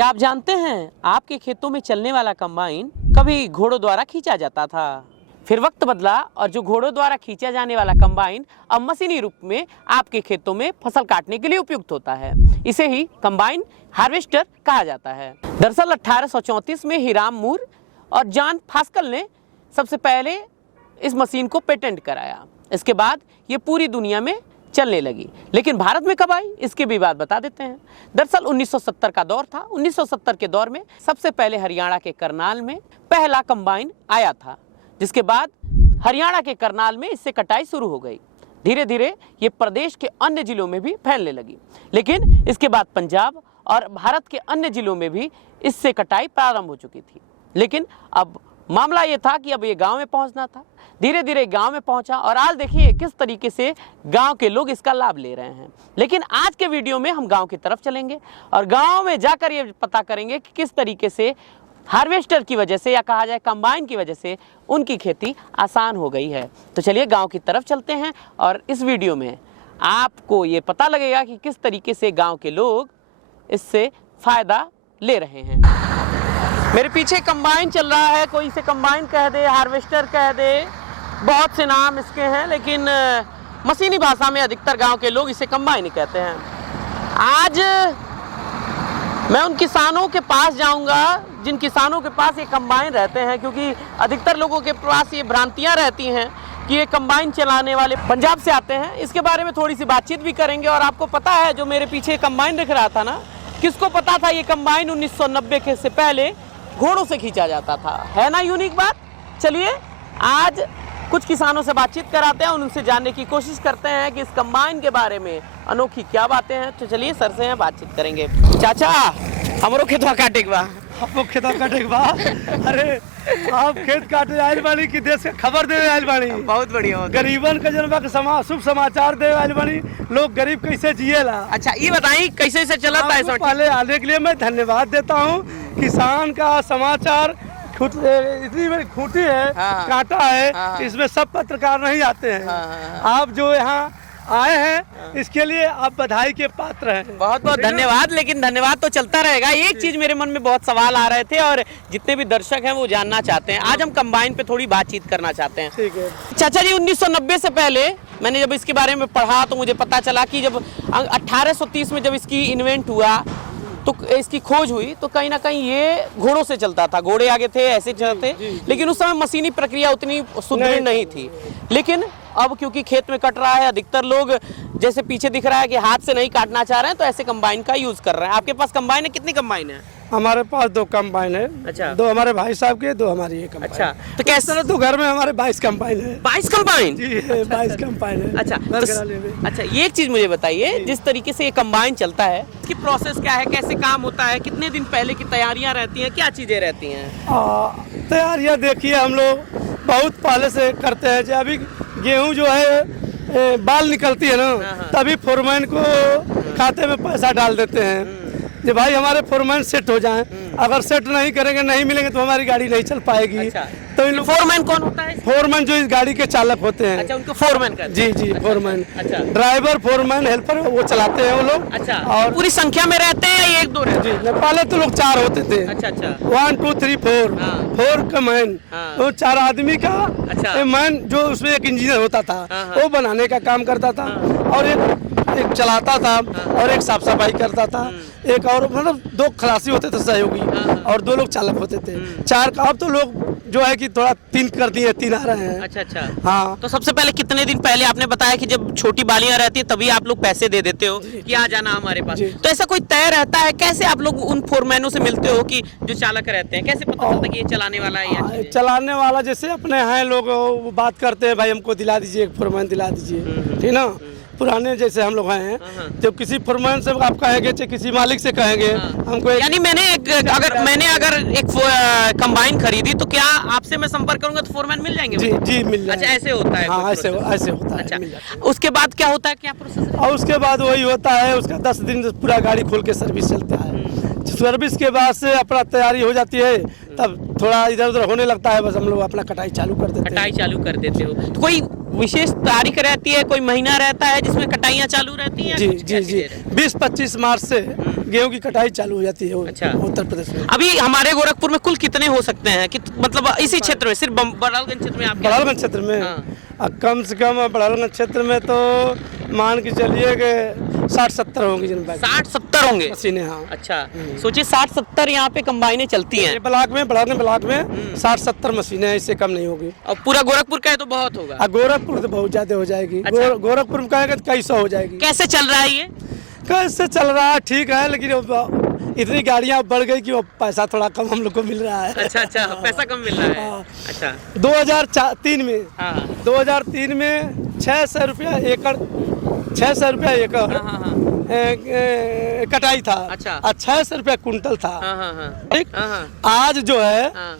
क्या आप जानते हैं आपके खेतों में चलने वाला कंबाइन कभी घोड़ों द्वारा खींचा जाता था, फिर वक्त बदला और जो घोड़ों द्वारा खींचा जाने वाला कंबाइन अब मशीनी रूप में आपके खेतों में फसल काटने के लिए उपयुक्त होता है। इसे ही कंबाइन हार्वेस्टर कहा जाता है। दरअसल 1834 में हिराम मूर और जॉन फास्कल ने सबसे पहले इस मशीन को पेटेंट कराया। इसके बाद ये पूरी दुनिया में चलने लगी, लेकिन भारत में कब आई इसकी भी बात बता देते हैं। दरअसल 1970 का दौर था। 1970 के दौर में सबसे पहले हरियाणा के करनाल में पहला कंबाइन आया था, जिसके बाद हरियाणा के करनाल में इससे कटाई शुरू हो गई। धीरे धीरे ये प्रदेश के अन्य जिलों में भी फैलने लगी, लेकिन इसके बाद पंजाब और भारत के अन्य जिलों में भी इससे कटाई प्रारंभ हो चुकी थी। लेकिन अब मामला ये था कि अब ये गांव में पहुंचना था। धीरे धीरे गांव में पहुंचा और आज देखिए किस तरीके से गांव के लोग इसका लाभ ले रहे हैं। लेकिन आज के वीडियो में हम गांव की तरफ चलेंगे और गांव में जाकर ये पता करेंगे कि किस तरीके से हार्वेस्टर की वजह से या कहा जाए कंबाइन की वजह से उनकी खेती आसान हो गई है। तो चलिए गाँव की तरफ चलते हैं और इस वीडियो में आपको ये पता लगेगा कि किस तरीके से गाँव के लोग इससे फ़ायदा ले रहे हैं। मेरे पीछे कंबाइन चल रहा है, कोई इसे कंबाइन कह दे, हार्वेस्टर कह दे, बहुत से नाम इसके हैं, लेकिन मशीनी भाषा में अधिकतर गांव के लोग इसे कंबाइन ही कहते हैं। आज मैं उन किसानों के पास जाऊंगा जिन किसानों के पास ये कंबाइन रहते हैं, क्योंकि अधिकतर लोगों के पास ये भ्रांतियां रहती हैं कि ये कंबाइन चलाने वाले पंजाब से आते हैं। इसके बारे में थोड़ी सी बातचीत भी करेंगे। और आपको पता है जो मेरे पीछे कंबाइन दिख रहा था ना, किसको पता था ये कंबाइन 1990 के से पहले घोड़ों से खींचा जाता था? है ना यूनिक बात। चलिए आज कुछ किसानों से बातचीत कराते हैं, उनसे जानने की कोशिश करते हैं कि इस कंबाइन के बारे में अनोखी क्या बातें हैं। तो चलिए सर से बातचीत करेंगे। चाचा हमरो खेतवा काटे के बा। आपको खेतवा काटे के बा? अरे आप खेत काटे आइल बानी कि देश के खबर दे आइल बानी? बहुत बढ़िया। गरीबन के जनबा के शुभ समाचार दे आइल बानी, लोग गरीब कैसे जिएला। अच्छा ये बताइए कैसे से चला था? पहले आने के लिए मैं धन्यवाद देता हूँ। किसान का समाचार इतनी बड़ी खूंटी है, कांटा है, इसमें सब पत्रकार नहीं आते हैं। आप जो यहाँ आए हैं इसके लिए आप बधाई के पात्र हैं। बहुत बहुत धन्यवाद। लेकिन धन्यवाद तो चलता रहेगा। एक चीज मेरे मन में बहुत सवाल आ रहे थे और जितने भी दर्शक हैं वो जानना चाहते हैं। आज हम कंबाइन पे थोड़ी बातचीत करना चाहते हैं। ठीक है चाचा जी, 1990 से पहले मैंने जब इसके बारे में पढ़ा तो मुझे पता चला कि जब 1830 में जब इसकी इन्वेंट हुआ तो इसकी खोज हुई तो कहीं ना कहीं ये घोड़ों से चलता था। घोड़े आगे थे, ऐसे चलते, लेकिन उस समय मशीनी प्रक्रिया उतनी सुदृढ़ नहीं थी। लेकिन अब क्योंकि खेत में कट रहा है, अधिकतर लोग जैसे पीछे दिख रहा है कि हाथ से नहीं काटना चाह रहे हैं, तो ऐसे कंबाइन का यूज कर रहे हैं। आपके पास कंबाइन है? कितनी कंबाइन है? हमारे पास 2 कंबाइन है। अच्छा। 2 हमारे भाई साहब के, 2 हमारी एक कंबाइन। अच्छा, तो कैसे? तो घर में हमारे 22 कंबाइन है। 22 कंबाइन? जी 22 कंबाइन है। अच्छा अच्छा, ये एक चीज मुझे बताइए, जिस तरीके से ये कंबाइन चलता है इसकी प्रोसेस क्या है, कैसे काम होता है, कितने दिन पहले की तैयारियां रहती हैं, क्या चीजें रहती हैं? तैयारियां देखिए हम लोग बहुत पहले से करते हैं। जब अभी गेहूं जो है बाल निकलती है ना, तभी फोरमैन को खाते में पैसा डाल देते हैं कि भाई हमारे फोरमैन सेट हो जाएं। अगर सेट नहीं करेंगे, नहीं मिलेंगे तो हमारी गाड़ी नहीं चल पाएगी। अच्छा। तो इन फोरमैन कौन होता है? फोरमैन जो इस गाड़ी के चालक होते हैं। अच्छा, उनको फोरमैन कहते हैं। जी फोरमैन। अच्छा। ड्राइवर, फोरमैन, हेल्पर वो चलाते हैं वो लोग। अच्छा। और पूरी संख्या में रहते हैं या 1-2 रहते हैं? जी पहले तो लोग 4 होते थे। अच्छा अच्छा। 1 2 3 4 4 का मैन, तो 4 आदमी का। अच्छा। मैन जो उसमें एक इंजीनियर होता था, वो बनाने का काम करता था, और एक चलाता था और एक साफ सफाई करता था। एक और मतलब 2 खलासी होते थे सहयोगी, और 2 लोग चालक होते थे। 4 का अब तो लोग जो है कि थोड़ा 3 कर दिए, 3 आ रहे हैं। अच्छा अच्छा। हाँ। तो सबसे पहले कितने दिन पहले आपने बताया कि जब छोटी बालियां रहती है तभी आप लोग पैसे दे देते हो कि आ जाना हमारे पास, तो ऐसा कोई तय रहता है? कैसे आप लोग उन फोरमैनों से मिलते हो कि जो चालक रहते हैं, कैसे पता चलता है कि ये चलाने वाला है या चलाने वाला? जैसे अपने हैं लोग, वो बात करते हैं भाई हमको दिला दीजिए, एक फोरमैन दिला दीजिए, ठीक ना। पुराने जैसे हम लोग हैं, जब किसी फोरमैन से आप कहेंगे, चाहे किसी मालिक से कहेंगे हमको यानी मैंने अगर एक कंबाइन खरीदी तो क्या आपसे मैं संपर्क करूंगा तो फोरमैन मिल जाएंगे? जी मिल जाएंगे। अच्छा, ऐसे होता है? हाँ ऐसे होता है। अच्छा, उसके बाद क्या होता है, क्या प्रोसेस है? और उसके बाद वही होता है, उसका 10 दिन पूरा गाड़ी खोल के सर्विस चलता है। सर्विस के बाद से अपना तैयारी हो जाती है, तब थोड़ा इधर उधर होने लगता है, बस हम लोग अपना कटाई चालू कर देते हैं। कटाई चालू कर देते हो। तो कोई विशेष तारीख रहती है, कोई महीना रहता है जिसमें कटाइयाँ चालू रहती हैं? जी कुछ जी कैसी जी, है? 20-25 मार्च से गेहूं की कटाई चालू हो जाती है अच्छा। उत्तर प्रदेश में। अभी हमारे गोरखपुर में कुल कितने हो सकते हैं कि मतलब इसी क्षेत्र में, सिर्फ बड़ालगंज क्षेत्र में? आप बड़ालगंज क्षेत्र में कम से कम बड़ालगंज क्षेत्र में तो मान के चलिए कि 60-70 होंगी जिनमें 60-70 होंगे मशीनें। हाँ, अच्छा, सोचिए 60-70 यहाँ पे कंबाइनें चलती हैं। ये बड़ालगंज ब्लॉक में 60-70 मशीनें हैं, इससे कम नहीं होगी। और पूरा गोरखपुर का है तो बहुत होगा। गोरखपुर तो बहुत ज्यादा हो जाएगी। अच्छा। गोरखपुर में कहेगा तो कई सौ हो जाएगी। कैसे चल रहा है ये? कैसे चल रहा है, ठीक है, लेकिन अब इतनी गाड़ियां बढ़ गई कि वो पैसा थोड़ा कम हम लोग को मिल रहा है। अच्छा अच्छा, पैसा कम मिल रहा है। हाँ। अच्छा 2003 में हाँ 2003 में 600 रुपया एकड़, 600 रुपया एकड़ हाँ हाँ कटाई था। अच्छा। और 600 रुपया कुंटल था। हाँ हाँ हाँ ठीक। हाँ हाँ। आज जो है हाँ।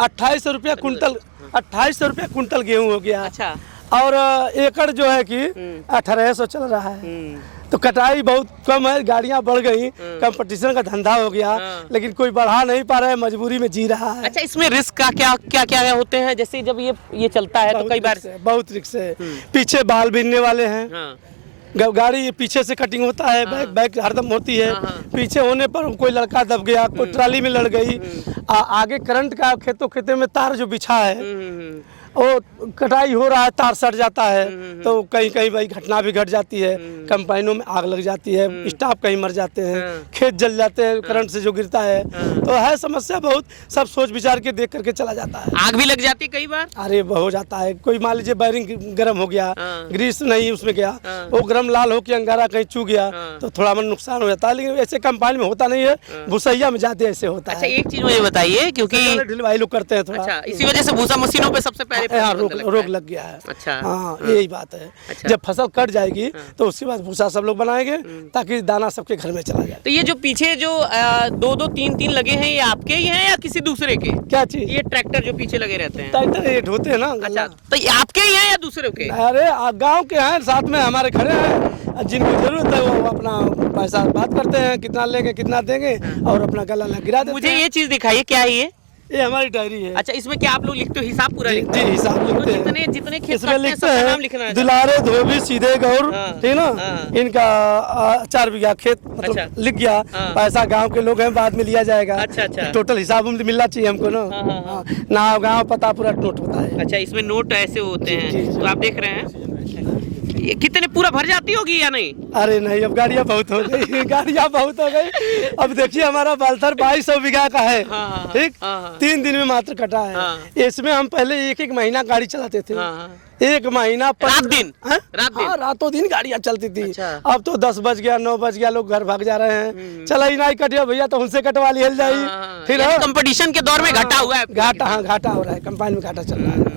2800 रुपया कुंटल, 2800 रुपया कुंटल गेहूं हो गया। अच्छा। और एकड़ जो है कि 1800 चल रहा है। तो कटाई बहुत कम है, गाड़ियां बढ़ गई, कंपटीशन का धंधा हो गया, लेकिन कोई बढ़ा नहीं पा रहा है, मजबूरी में जी रहा है। अच्छा, इसमें रिस्क का क्या क्या क्या होते हैं? जैसे जब ये चलता है तो कई बार बहुत रिस्क है। पीछे बाल बीनने वाले हैं। हाँ। गाड़ी पीछे से कटिंग होता है, बैक हरदम होती है। पीछे होने पर कोई लड़का दब गया, कोई ट्राली में लड़ गई, आगे करंट का खेतों में तार जो बिछा है वो कटाई हो रहा है, तार सट जाता है, तो कहीं कहीं भाई घटना भी घट जाती है, कंपाइनों में आग लग जाती है, स्टाफ कहीं मर जाते हैं, खेत जल जाते हैं करंट से जो गिरता है। तो है समस्या बहुत, सब सोच विचार के देख करके चला जाता है। आग भी लग जाती है कई बार। अरे हो जाता है, कोई मान लीजिए बैरिंग गर्म हो गया, ग्रीस नहीं उसमें गया, वो गर्म लाल हो के अंगारा कहीं चू गया तो थोड़ा मन नुकसान हो जाता है, लेकिन ऐसे कंपाइन में होता नहीं है, भूसैया में जाते ऐसे होता है। अच्छा, एक चीज मुझे बताइए, क्योंकि ढिलवाई लोग करते हैं थोड़ा। अच्छा, इसी वजह से भूसा मशीनों पे सबसे पहले हाँ, रोक लग गया है। अच्छा। हाँ, यही बात है। अच्छा। जब फसल कट जाएगी तो उसके बाद भूसा सब लोग बनाएंगे ताकि दाना सबके घर में चला जाए। तो ये जो पीछे जो 2-2, 3-3 लगे हैं, ये आपके ही हैं या किसी दूसरे के? क्या चीज? ये ट्रैक्टर जो पीछे लगे रहते हैं। ट्रैक्टर ये ढोते हैं ना। अच्छा, तो ये आपके ही हैं या दूसरे के? अरे गांव के हैं, साथ में हमारे खड़े हैं, जिनको जरूरत है वो अपना पैसा बात करते हैं, कितना लेंगे कितना देंगे, और अपना गला गिरा देते हैं। मुझे ये चीज दिखाइए, क्या है ये हमारी डायरी है। अच्छा, इसमें क्या आप लोग लिखते हो? हिसाब पूरा लिखते जी, हो? हिसाब लिखते हैं। जितने खेत इसमें काटते हैं लिखते सबका नाम लिखना हैं है। दुलारे, धोबी, सीधे, गौर, हाँ, ठीक ना। हाँ। इनका 4 बीघा खेत मतलब अच्छा। लिख गया। हाँ। पैसा गांव के लोग हैं, बाद में लिया जाएगा। अच्छा, अच्छा। टोटल हिसाब मिलना चाहिए हमको ना। हाँ, हाँ, हाँ। नाम गांव पता पूरा नोट होता है। अच्छा, इसमें नोट ऐसे होते हैं। जी, जी। तो आप देख रहे हैं ये कितने पूरा भर जाती होगी या नहीं? अरे नहीं, अब गाड़ियाँ बहुत हो गई, गाड़ियाँ बहुत हो गई। अब देखिए हमारा बालथर 2200 बीघा का है। हाँ, हाँ, ठीक। हाँ, हाँ। 3 दिन में मात्र कटा है। हाँ। इसमें हम पहले 1-1 महीना गाड़ी चलाते थे। हाँ। 1 महीना रात दिन? हाँ? रात दिन? हाँ, रातों दिन गाड़ियाँ चलती थी। अच्छा। अब तो 10 बज गया, 9 बज गया, लोग घर भाग जा रहे हैं। चला ही नहीं कटिया भैया तो उनसे कटवा ली जाई। फिर कंपटीशन के दौर में घाटा हुआ है। घाटा, हाँ घाटा हो रहा है, कंपाइन में घाटा चल रहा है।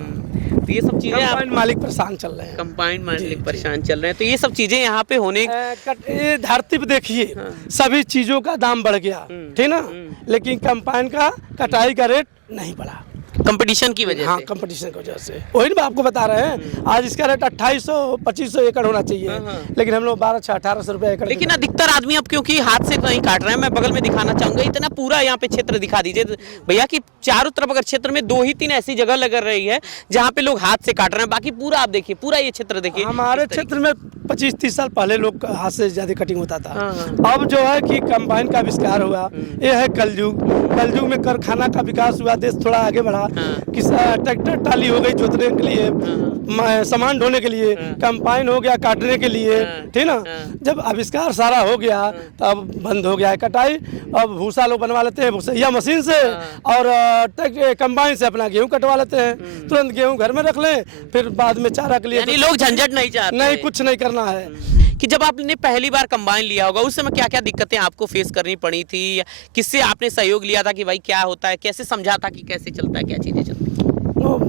तो ये सब चीजें कंपाइन मालिक परेशान चल रहे हैं। कंपाइन मालिक परेशान चल रहे हैं, तो ये सब चीजें यहाँ पे होने ये धरती पे देखिए सभी चीजों का दाम बढ़ गया, ठीक ना, लेकिन कंपाइन का कटाई का रेट नहीं बढ़ा। कंपटीशन की वजह हाँ, से। कंपटीशन की वजह से। वही ना आपको बता रहे हैं, आज इसका रेट 2800-2500 एकड़ होना चाहिए, लेकिन हम लोग 1200-1800 रुपए एकड़। लेकिन अधिकतर आदमी अब क्योंकि हाथ से नहीं काट रहे हैं, मैं बगल में दिखाना चाहूंगा, इतना पूरा यहाँ पे क्षेत्र दिखा दीजिए भैया कि चारों तरफ अगर क्षेत्र में 2-3 ऐसी जगह लग रही है जहाँ पे लोग हाथ से काट रहे हैं, बाकी पूरा आप देखिए, पूरा ये क्षेत्र देखिए। हमारे क्षेत्र में 25-30 साल पहले लोग हाथ से ज्यादा कटिंग होता था। अब जो है कि कंबाइन का आविष्कार हुआ, ये है कलयुग। कलयुग में कारखाना का विकास हुआ, देश थोड़ा आगे बढ़ा, ट्रैक्टर ट्राली हो गई जोतने के लिए, सामान ढोने के लिए, कंपाइन हो गया काटने के लिए, ठीक ना। जब आविष्कार सारा हो गया तब बंद हो गया है कटाई। अब भूसा लोग बनवा लेते हैं भूसा मशीन से, और कंबाइन से अपना गेहूं कटवा लेते हैं। तुरंत गेहूं घर में रख लें, फिर बाद में चारा के लिए यानी लोग झंझट नहीं चाहते। नहीं, कुछ नहीं करना है। कि जब आपने पहली बार कंबाइन लिया होगा उस समय क्या क्या दिक्कतें आपको फेस करनी पड़ी थी, किससे आपने सहयोग लिया था कि भाई क्या होता है, कैसे समझा था कि कैसे चलता है, क्या चीजें चलती है?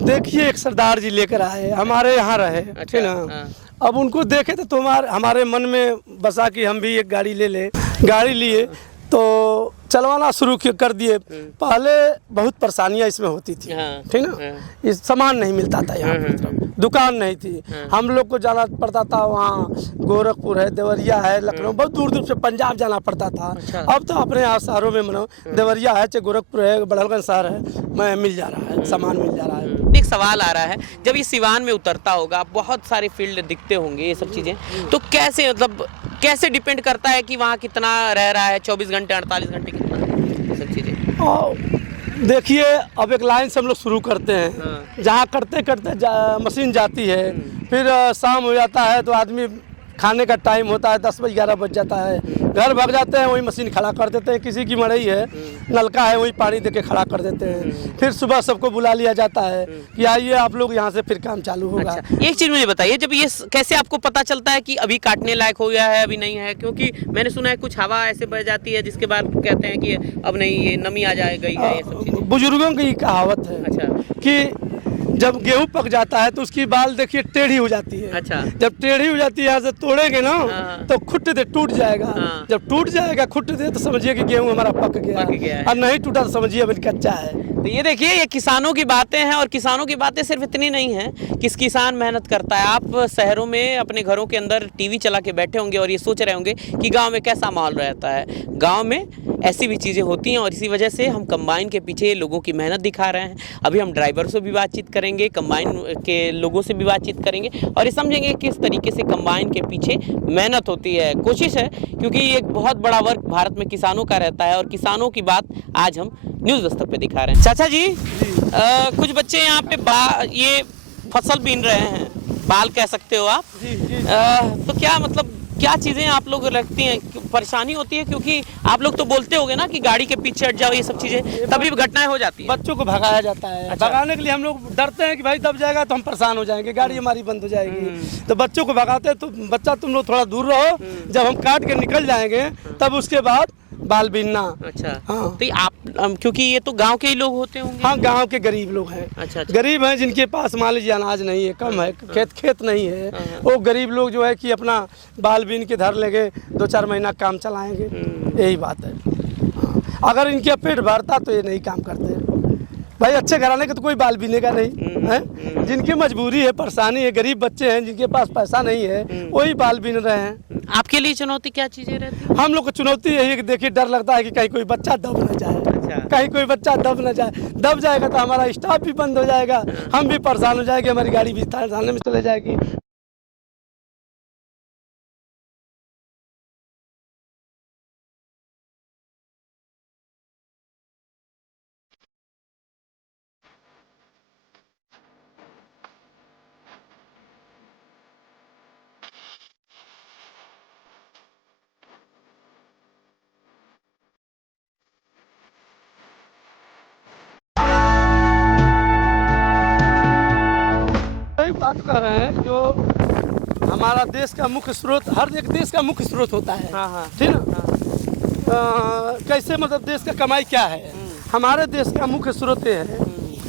देखिए, एक सरदार जी लेकर आए, हमारे यहाँ रहे, ठीक ना। अब उनको देखे तो हमारे मन में बसा कि हम भी एक गाड़ी ले लें। गाड़ी लिए तो चलवाना शुरू कर दिए। पहले बहुत परेशानियां इसमें होती थी, ठीक ना, इस सामान नहीं मिलता था यहाँ की तरफ, दुकान नहीं थी, हम लोग को जाना पड़ता था वहाँ गोरखपुर है, देवरिया है, लखनऊ, बहुत दूर दूर से पंजाब जाना पड़ता था। अब तो अपने यहाँ शहरों में मनो देवरिया है, चाहे गोरखपुर है, बड़हलगंज शहर है, मैं मिल जा रहा है, सामान मिल जा रहा है। एक सवाल आ रहा है, जब ये सिवान में उतरता होगा, बहुत सारे फील्ड दिखते होंगे, ये सब चीजें, तो कैसे मतलब कैसे डिपेंड करता है कि वहाँ कितना रह रहा है, 24 घंटे 48 घंटे कितना, ये सब चीजें? देखिए, अब एक लाइन से हम लोग शुरू करते हैं, जहाँ करते करते मशीन जाती है, फिर शाम हो जाता है तो आदमी खाने का टाइम होता है, 10 बजे 11 बज जाता है, घर भाग जाते हैं, वही मशीन खड़ा कर देते हैं, किसी की मड़ई है, नलका है, वही पानी देके खड़ा कर देते हैं। फिर सुबह सबको बुला लिया जाता है कि आइए आप लोग, यहाँ से फिर काम चालू होगा। अच्छा, एक चीज़ मुझे बताइए, जब ये कैसे आपको पता चलता है कि अभी काटने लायक हो गया है, अभी नहीं है? क्योंकि मैंने सुना है कुछ हवा ऐसे बह जाती है जिसके बाद कहते हैं कि अब नहीं, ये नमी आ जाए गई है, ये सब चीज़ें। बुजुर्गों की कहावत है, अच्छा, कि जब गेहूं पक जाता है तो उसकी बाल देखिए टेढ़ी हो जाती है। अच्छा, जब टेढ़ी हो जाती है, यहाँ से तोड़ेंगे ना तो खुट दे टूट जाएगा। जब टूट जाएगा खुट दे तो समझिए कि गेहूं हमारा पक गया है। और नहीं टूटा तो समझिए अभी कच्चा है। तो ये देखिए, ये किसानों की बातें हैं, और किसानों की बातें सिर्फ इतनी नहीं हैं कि किसान मेहनत करता है। आप शहरों में अपने घरों के अंदर टीवी चला के बैठे होंगे और ये सोच रहे होंगे कि गांव में कैसा माहौल रहता है। गांव में ऐसी भी चीज़ें होती हैं, और इसी वजह से हम कंबाइन के पीछे लोगों की मेहनत दिखा रहे हैं। अभी हम ड्राइवर से भी बातचीत करेंगे, कंबाइन के लोगों से भी बातचीत करेंगे, और ये समझेंगे किस तरीके से कंबाइन के पीछे मेहनत होती है, कोशिश है, क्योंकि ये एक बहुत बड़ा वर्ग भारत में किसानों का रहता है, और किसानों की बात आज हम न्यूज़ बस्तर पे दिखा रहे हैं। चाचा जी, कुछ बच्चे यहाँ पे ये फसल बीन रहे हैं, बाल कह सकते हो आप। तो क्या मतलब क्या चीज़ें आप लोग रखती हैं, परेशानी होती है? क्योंकि आप लोग तो बोलते होगे ना कि गाड़ी के पीछे हट जाओ, ये सब चीज़ें, तभी घटनाएं हो जाती है। बच्चों को भगाया जाता है। अच्छा। भगाने के लिए हम लोग डरते हैं कि भाई दब जाएगा तो हम परेशान हो जाएंगे, गाड़ी हमारी बंद हो जाएगी, तो बच्चों को भगाते हैं। तो बच्चा तुम लोग थोड़ा दूर रहो, जब हम काट के निकल जाएंगे तब उसके बाद बाल बीनना। अच्छा, हाँ। तो आप क्योंकि ये तो गांव के ही लोग होते होंगे। हाँ, गांव के गरीब लोग हैं। अच्छा। गरीब हैं जिनके पास मान लीजिए अनाज नहीं है, कम है, खेत नहीं है, वो गरीब लोग जो है कि अपना बाल बीन के धर लेंगे, 2-4 महीना काम चलाएंगे, यही बात है। हाँ। अगर इनके पेट भरता तो ये नहीं काम करते भाई। अच्छे घराने के तो कोई बाल बीनेगा नहीं है, जिनकी मजबूरी है, परेशानी है, गरीब बच्चे हैं जिनके पास पैसा नहीं है, वही बाल बीन रहे हैं। आपके लिए चुनौती क्या चीजें रहती है? हम लोग को चुनौती यही है कि देखिए, डर लगता है कि कहीं कोई बच्चा दब न जाए। अच्छा। कहीं कोई बच्चा दब न जाए, दब जाएगा तो हमारा स्टाफ भी बंद हो जाएगा, हम भी परेशान हो जाएंगे, हमारी गाड़ी भी थाने में चले जाएगी। बात कर रहे हैं, जो हमारा देश का मुख्य स्रोत, हर एक देश का मुख्य स्रोत होता है। ठीक ना? कैसे मतलब देश का कमाई क्या है? हमारे देश का मुख्य स्रोत ये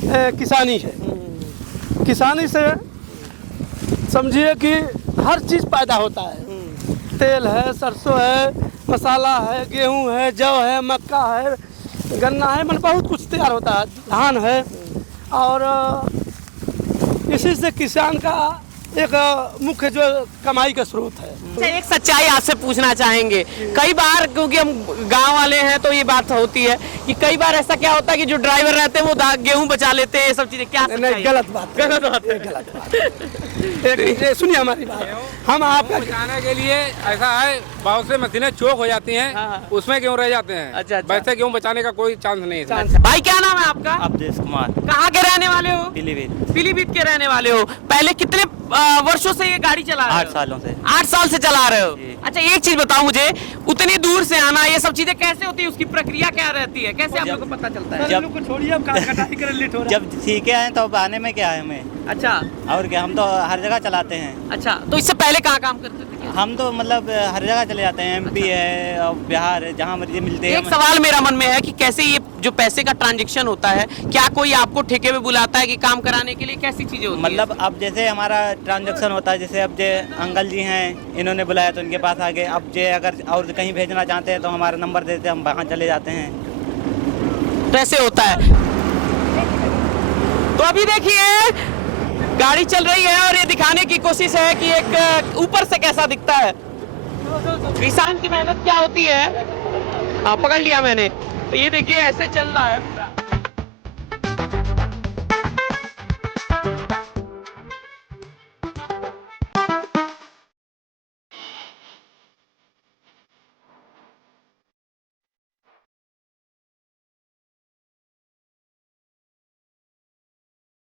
है, किसानी है। किसानी से समझिए कि हर चीज़ पैदा होता है, तेल है, सरसों है, मसाला है, गेहूँ है, जौ है, मक्का है, गन्ना है, मतलब बहुत कुछ तैयार होता है, धान है। और इसी से किसान का एक मुख्य जो कमाई का स्रोत है। एक सच्चाई आपसे पूछना चाहेंगे, कई बार क्योंकि हम गांव वाले हैं तो ये बात होती है कि कई बार ऐसा क्या होता है कि जो ड्राइवर रहते हैं वो गेहूं बचा लेते हैं, ये सब चीजें क्या? नहीं, गलत बात है। सुनिए हमारी बात, हम आपका बचाने के लिए ऐसा है, बहुत से मशीनें चौक हो जाती हैं, उसमें गेहूं रह जाते हैं। अच्छा। वैसे गेहूं बचाने का कोई चांस नहीं है। भाई क्या नाम है आपका? अवधेश कुमार। कहाँ के रहने वाले हो? पीलीभीत। पीलीभीत के रहने वाले हो। पहले कितने वर्षों से ये गाड़ी चला रहे हो? 8 सालों से। 8 साल से चला रहे हो। अच्छा, एक चीज बताओ मुझे, उतनी दूर से आना, ये सब चीजें कैसे होती है, उसकी प्रक्रिया क्या रहती है, कैसे आप लोग को पता चलता है? जब छोड़िए, कटाई कर लेट हो रहा है। जब सीखे आए तो अब आने में क्या है हमें, अच्छा और क्या, हम तो हर जगह चलाते हैं। अच्छा, तो इससे पहले कहाँ काम करते थे? हम तो मतलब हर जगह चले जाते हैं, एमपी है और बिहार है, जहाँ मर्जी मिलते हैं। एक सवाल मेरा मन में है कि कैसे ये जो पैसे का ट्रांजैक्शन होता है, क्या कोई आपको ठेके पे बुलाता है कि काम कराने के लिए, कैसी चीजें होती हैं? मतलब अब जैसे हमारा ट्रांजैक्शन होता है, जैसे अब जे अंकल जी हैं, इन्होंने बुलाया तो इनके पास आ गए। अब जे अगर और कहीं भेजना चाहते हैं तो हमारा नंबर देते हैं, हम वहाँ चले जाते हैं। तो ऐसे होता है। तो अभी देखिए गाड़ी चल रही है और ये दिखाने की कोशिश है कि एक ऊपर से कैसा दिखता है। किसान की मेहनत क्या होती है। हाँ, पकड़ लिया मैंने। तो ये देखिए ऐसे चल रहा है।